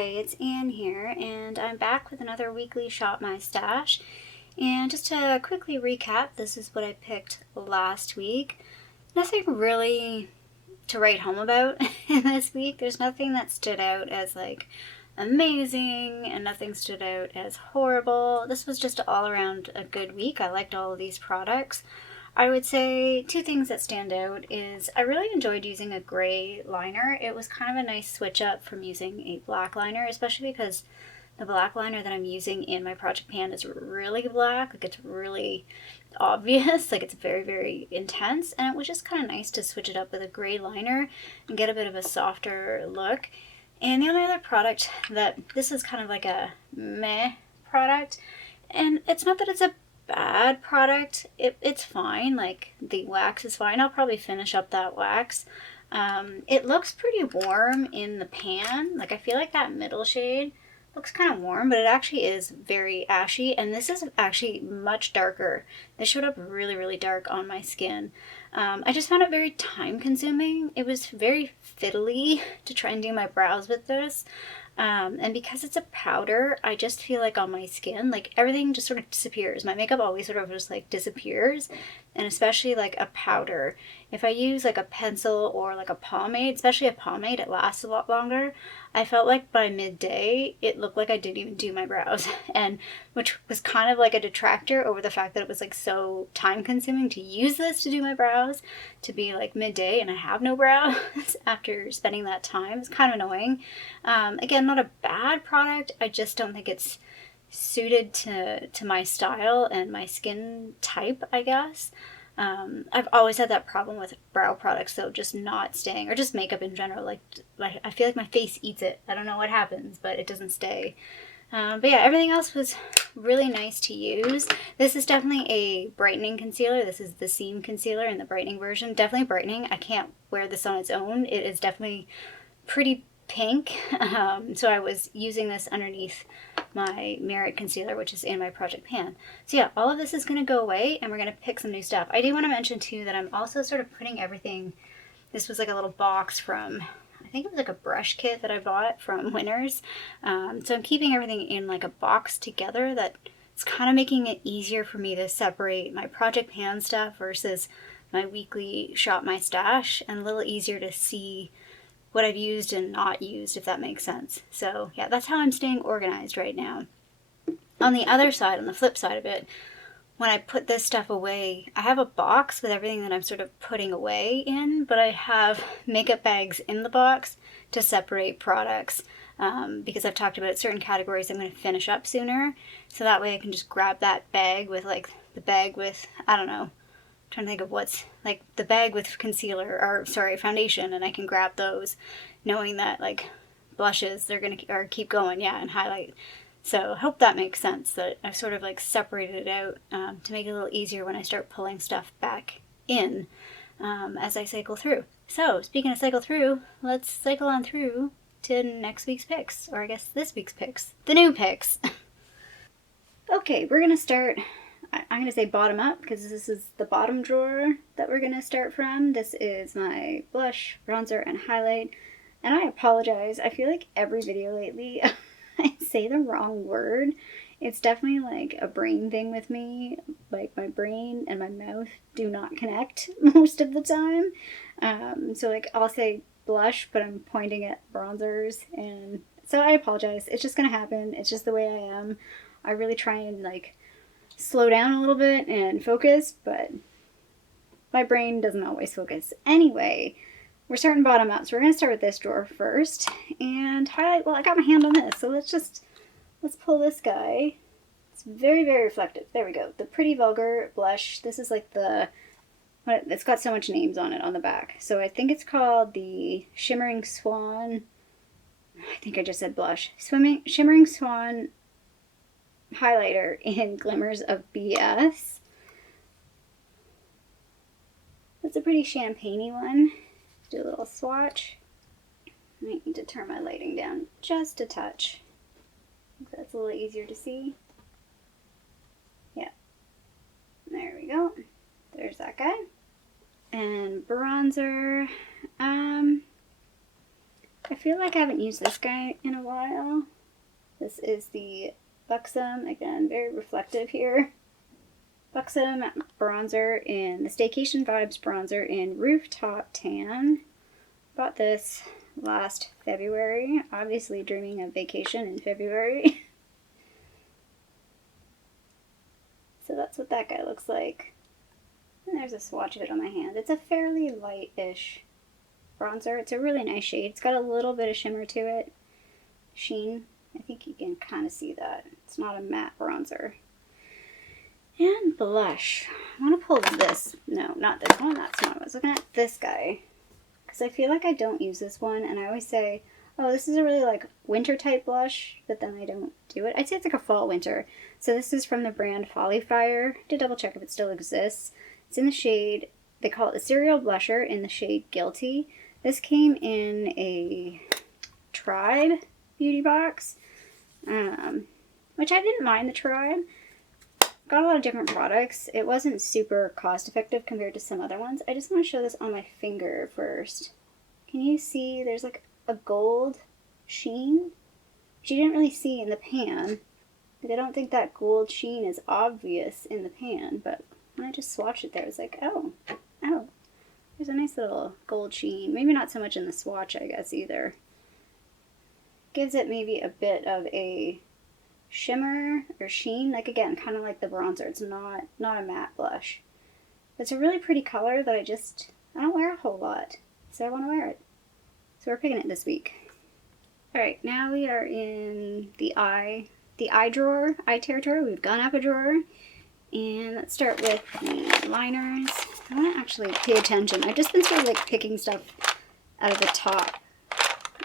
it's Anne here, and I'm back with another weekly Shop My Stash. And just to quickly recap, this is what I picked last week. Nothing really to write home about in this week. There's nothing that stood out as like amazing, and nothing stood out as horrible. This was just all around a good week. I liked all of these products. I would say two things that stand out is I really enjoyed using a gray liner. It was kind of a nice switch up from using a black liner, especially because the black liner that I'm using in my project pan is really black. Like, it's really obvious, like it's very, very intense, and it was just kind of nice to switch it up with a gray liner and get a bit of a softer look. And the only other product this is kind of like a meh product, and it's not that it's a bad product, it's fine. Like, the wax is fine. I'll probably finish up that wax. It looks pretty warm in the pan. Like, I feel like that middle shade looks kind of warm, but it actually is very ashy, and this is actually much darker. This showed up really, really dark on my skin. I just found it very time consuming. It was very fiddly to try and do my brows with this. And because it's a powder, I just feel like on my skin, like everything just sort of disappears. My makeup always sort of just like disappears, and especially like a powder. If I use like a pencil or like a pomade, especially a pomade, it lasts a lot longer. I felt like by midday, it looked like I didn't even do my brows, and which was kind of like a detractor over the fact that it was like so time consuming to use this to do my brows, to be like midday and I have no brows after spending that time. It's kind of annoying. Again, not a bad product. I just don't think it's suited to my style and my skin type, I guess. I've always had that problem with brow products, though, just not staying, or just makeup in general. Like I feel like my face eats it. I don't know what happens, but it doesn't stay. But yeah, everything else was really nice to use. This is definitely a brightening concealer. This is the Seam Concealer in the brightening version. Definitely brightening. I can't wear this on its own. It is definitely pretty pink. So I was using this underneath my Merit Concealer, which is in my project pan. So yeah, all of this is going to go away, and we're going to pick some new stuff. I do want to mention too that I'm also sort of putting everything, this was like a little box from, I think it was like a brush kit that I bought from Winners. So I'm keeping everything in like a box together. That it's kind of making it easier for me to separate my project pan stuff versus my weekly Shop My Stash, and a little easier to see what I've used and not used, if that makes sense. So yeah, that's how I'm staying organized right now. On the other side, on the flip side of it, when I put this stuff away, I have a box with everything that I'm sort of putting away in, but I have makeup bags in the box to separate products, because I've talked about certain categories I'm going to finish up sooner, so that way I can just grab that bag with like the bag with, I don't know, trying to think of what's like the bag with concealer, or sorry, foundation, and I can grab those knowing that like blushes, they're gonna or keep going, yeah, and highlight. So I hope that makes sense, that I've sort of like separated it out to make it a little easier when I start pulling stuff back in as I cycle through. So speaking of cycle through, let's cycle on through to next week's picks, or I guess this week's picks, the new picks. Okay, we're gonna start, I'm going to say bottom up, because this is the bottom drawer that we're going to start from. This is my blush, bronzer, and highlight. And I apologize. I feel like every video lately I say the wrong word. It's definitely like a brain thing with me. Like, my brain and my mouth do not connect most of the time. So like I'll say blush, but I'm pointing at bronzers. And so I apologize. It's just going to happen. It's just the way I am. I really try and like slow down a little bit and focus, but my brain doesn't always focus. Anyway, we're starting bottom up, so we're going to start with this drawer first, and highlight. Well, I got my hand on this, so let's pull this guy. It's very, very reflective. There we go. The Pretty Vulgar blush. This is like it's got so much names on it on the back. So I think it's called the Shimmering Swan. I think I just said blush. Shimmering Swan highlighter in Glimmers of BS. That's a pretty champagne-y one. Do a little swatch. I might need to turn my lighting down just a touch. That's a little easier to see. Yeah. There we go. There's that guy. And bronzer. I feel like I haven't used this guy in a while. This is the Buxom, again, very reflective here. Buxom bronzer in the Staycation Vibes bronzer in Rooftop Tan. Bought this last February, obviously dreaming of vacation in February. So that's what that guy looks like. And there's a swatch of it on my hand. It's a fairly light-ish bronzer. It's a really nice shade. It's got a little bit of shimmer to it. Sheen. I think you can kind of see that. It's not a matte bronzer. And blush. I want to pull this. No, not this one. That's not what I was looking at. This guy. Because I feel like I don't use this one. And I always say, oh, this is a really like winter type blush. But then I don't do it. I'd say it's like a fall winter. So this is from the brand Folly. To double check if it still exists. It's in the shade, they call it the Cereal Blusher in the shade Guilty. This came in a Tribe beauty box, which I didn't mind the Tribe. Got a lot of different products. It wasn't super cost effective compared to some other ones. I just want to show this on my finger first. Can you see there's like a gold sheen? Which you didn't really see in the pan. Like, I don't think that gold sheen is obvious in the pan, but when I just swatched it there, I was like, oh, there's a nice little gold sheen. Maybe not so much in the swatch, I guess, either. Gives it maybe a bit of a shimmer or sheen. Like, again, kind of like the bronzer. It's not a matte blush. It's a really pretty color that I don't wear a whole lot. So I want to wear it. So we're picking it this week. Alright, now we are in the eye drawer, eye tear drawer. We've gone up a drawer. And let's start with the liners. I want to actually pay attention. I've just been sort of like picking stuff out of the top.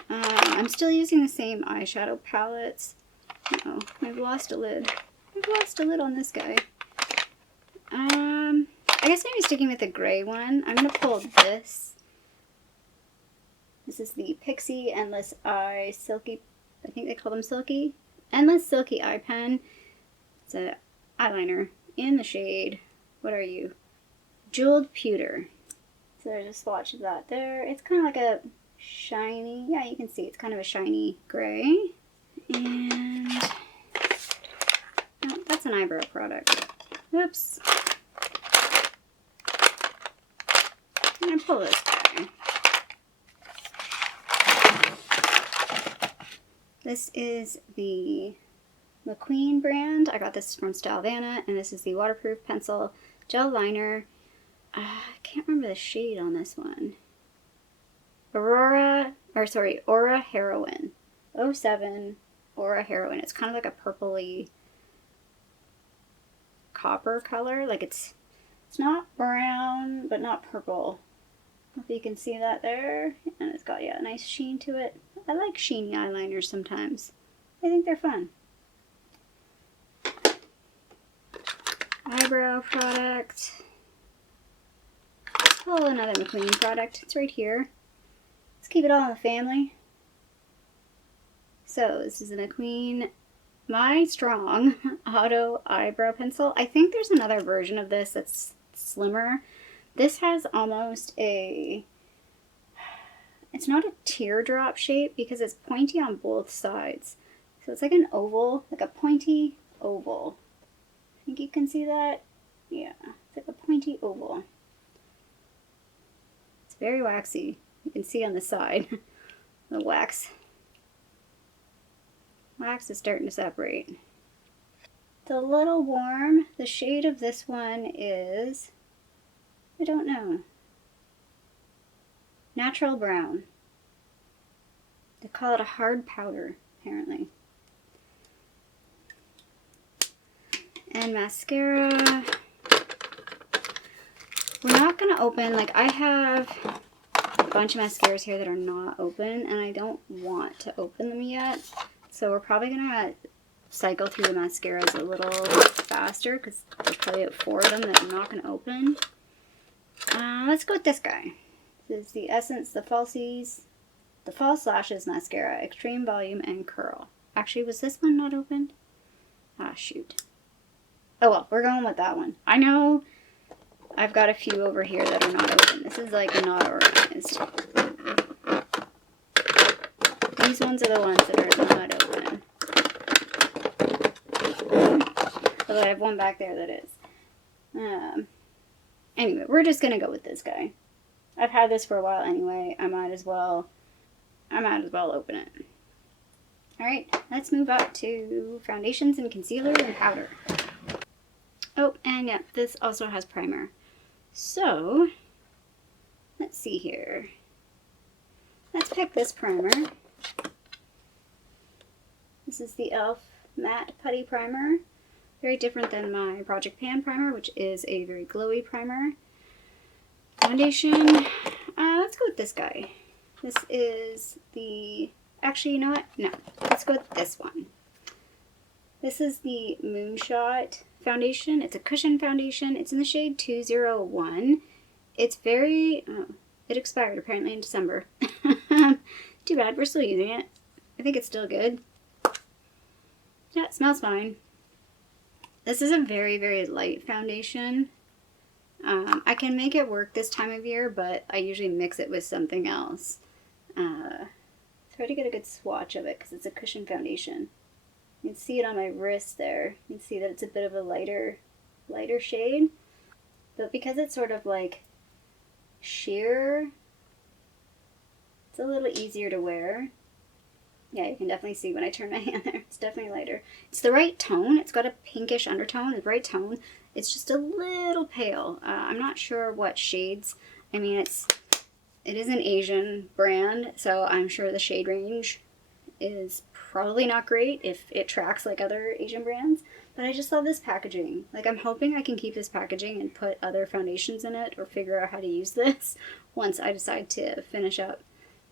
I'm still using the same eyeshadow palettes. Uh-oh, I've lost a lid. I've lost a lid on this guy. I guess maybe sticking with the gray one. I'm going to pull this. This is the Pixi Endless Eye Silky. I think they call them Silky. Endless Silky Eye Pen. It's an eyeliner in the shade, what are you? Jeweled Pewter. So there's a swatch of that there. It's kind of like a shiny, yeah, you can see it's kind of a shiny gray. And oh, that's an eyebrow product. Oops. I'm gonna pull this guy. This is the MacQueen brand. I got this from Stylevana, and this is the waterproof pencil gel liner. I can't remember the shade on this one. Aura Heroine. 07 Aura Heroine. It's kind of like a purpley copper color. Like it's not brown, but not purple. Hope you can see that there. And it's got, yeah, a nice sheen to it. I like sheeny eyeliners sometimes. I think they're fun. Eyebrow product. Oh, another MacQueen product. It's right here. Let's keep it all in the family. So this is a MacQueen My Strong Auto Eyebrow Pencil. I think there's another version of this that's slimmer. This has almost a... It's not a teardrop shape because it's pointy on both sides. So it's like an oval, like a pointy oval. Think you can see that? Yeah, it's like a pointy oval. It's very waxy. You can see on the side the wax. Wax is starting to separate. It's a little warm. The shade of this one is, I don't know, natural brown. They call it a hard powder, apparently. And mascara. We're not going to open, like I have a bunch of mascaras here that are not open and I don't want to open them yet. So we're probably going to cycle through the mascaras a little faster because there's probably 4 of them that I'm not going to open. Let's go with this guy. This is the Essence, the False Lashes Mascara, Extreme Volume and Curl. Actually, was this one not opened? Ah, shoot. Oh well, we're going with that one. I know I've got a few over here that are not open. This is like not organized. These ones are the ones that are not open. Although I have one back there that is. Anyway, we're just gonna go with this guy. I've had this for a while anyway. I might as well open it. Alright, let's move up to foundations and concealer and powder. Oh, and yeah, this also has primer. So, let's see here. Let's pick this primer. This is the e.l.f. Matte Putty Primer. Very different than my Project Pan primer, which is a very glowy primer. Foundation, let's go with this guy. This is the, actually, you know what? No, let's go with this one. This is the Moonshot foundation. It's a cushion foundation. It's in the shade 201. It's very, it expired apparently in December. Too bad, we're still using it. I think it's still good. Yeah, it smells fine. This is a very, very light foundation. I can make it work this time of year, but I usually mix it with something else. Try to get a good swatch of it because it's a cushion foundation. You can see it on my wrist there. You can see that it's a bit of a lighter shade. But because it's sort of like sheer, it's a little easier to wear. Yeah, you can definitely see when I turn my hand there. It's definitely lighter. It's the right tone. It's got a pinkish undertone, the right tone. It's just a little pale. I'm not sure what shades. I mean, it is an Asian brand, so I'm sure the shade range is probably not great if it tracks like other Asian brands. But I just love this packaging. Like, I'm hoping I can keep this packaging and put other foundations in it or figure out how to use this once I decide to finish up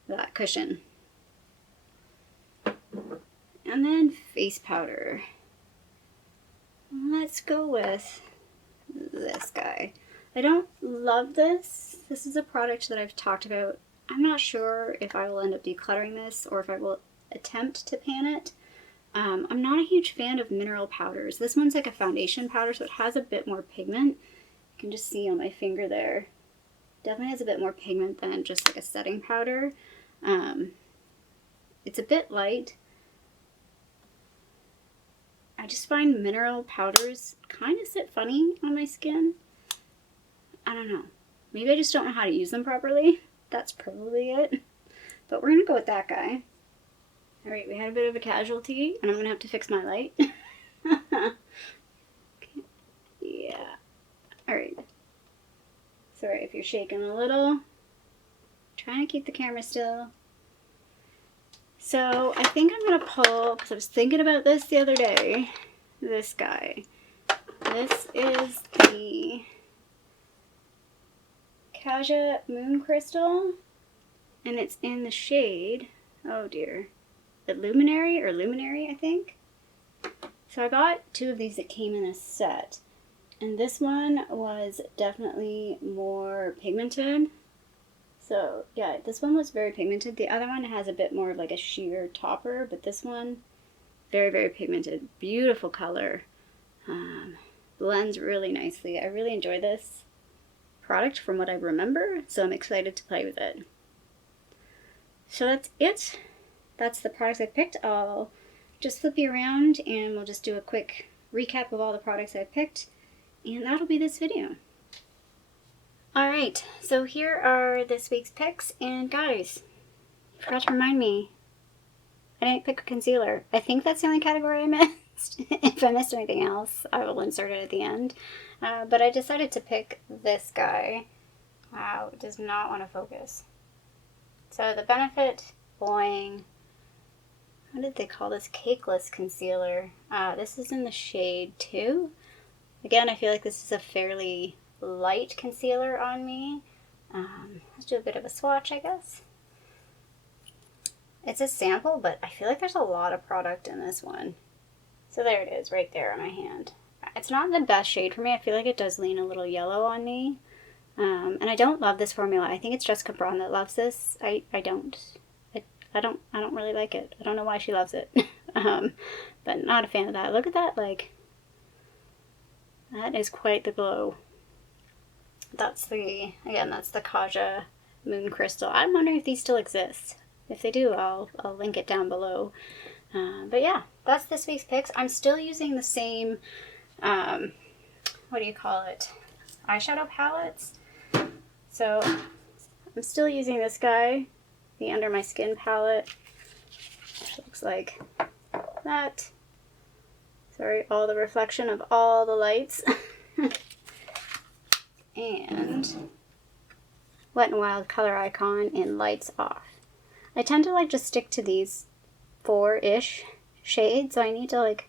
that cushion. And then face powder. Let's go with this guy. I don't love this. This is a product that I've talked about. I'm not sure if I will end up decluttering this or if I will attempt to pan it. I'm not a huge fan of mineral powders. This one's like a foundation powder, so it has a bit more pigment. You can just see on my finger there. Definitely has a bit more pigment than just like a setting powder. It's a bit light. I just find mineral powders kind of sit funny on my skin. I don't know. Maybe I just don't know how to use them properly. That's probably it. But we're going to go with that guy. Alright, we had a bit of a casualty, and I'm going to have to fix my light. Yeah. Alright. Sorry if you're shaking a little. Trying to keep the camera still. So I think I'm going to pull, because I was thinking about this the other day, this guy. This is the Kaja Moon Crystal, and it's in the shade, oh dear, the Luminary, I think. So I bought two of these that came in a set, and this one was definitely more pigmented. So yeah, this one was very pigmented. The other one has a bit more of like a sheer topper, but this one, very, very pigmented. Beautiful color. Blends really nicely. I really enjoy this product from what I remember, so I'm excited to play with it. So that's it. That's the products I picked. I'll just flip you around and we'll just do a quick recap of all the products I picked, and that'll be this video. Alright, so here are this week's picks, and guys, forgot to remind me, I didn't pick a concealer. I think that's the only category I missed. If I missed anything else, I will insert it at the end. But I decided to pick this guy. Wow, it does not want to focus. So the Benefit Boiing, what did they call this? Cakeless concealer. This is in the shade 2. Again, I feel like this is a fairly light concealer on me. Let's do a bit of a swatch, I guess. It's a sample, but I feel like there's a lot of product in this one. So there it is, right there on my hand. It's not the best shade for me. I feel like it does lean a little yellow on me. And I don't love this formula. I think it's Jessica Braun that loves this. I don't really like it. I don't know why she loves it. But not a fan of that. Look at that, like, that is quite the glow. That's the Kaja Moon Crystal. I'm wondering if these still exist. if they do, I'll link it down below. But yeah, that's this week's picks. I'm still using the same, what do you call it, eyeshadow palettes. So I'm still using this guy, the Under My Skin palette. It looks like that. Sorry, all the reflection of all the lights. And Wet n Wild Color Icon in Lights Off. I tend to like just stick to these 4-ish shades, so I need to like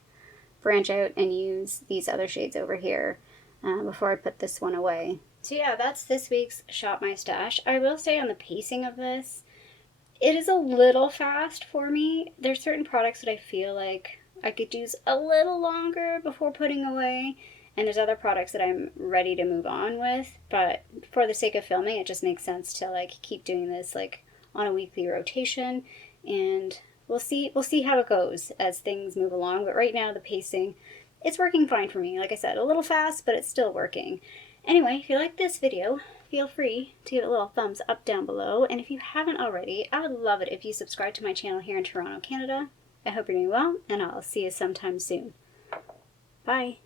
branch out and use these other shades over here before I put this one away. So yeah, that's this week's Shop My Stash. I will say on the pacing of this, it is a little fast for me. There's certain products that I feel like I could use a little longer before putting away, and there's other products that I'm ready to move on with, but for the sake of filming, it just makes sense to like keep doing this like on a weekly rotation, and we'll see how it goes as things move along. But right now the pacing, it's working fine for me. Like I said, a little fast, but it's still working. Anyway, if you like this video, feel free to give it a little thumbs up down below, and if you haven't already, I would love it if you subscribe to my channel here in Toronto, Canada. I hope you're doing well, and I'll see you sometime soon. Bye!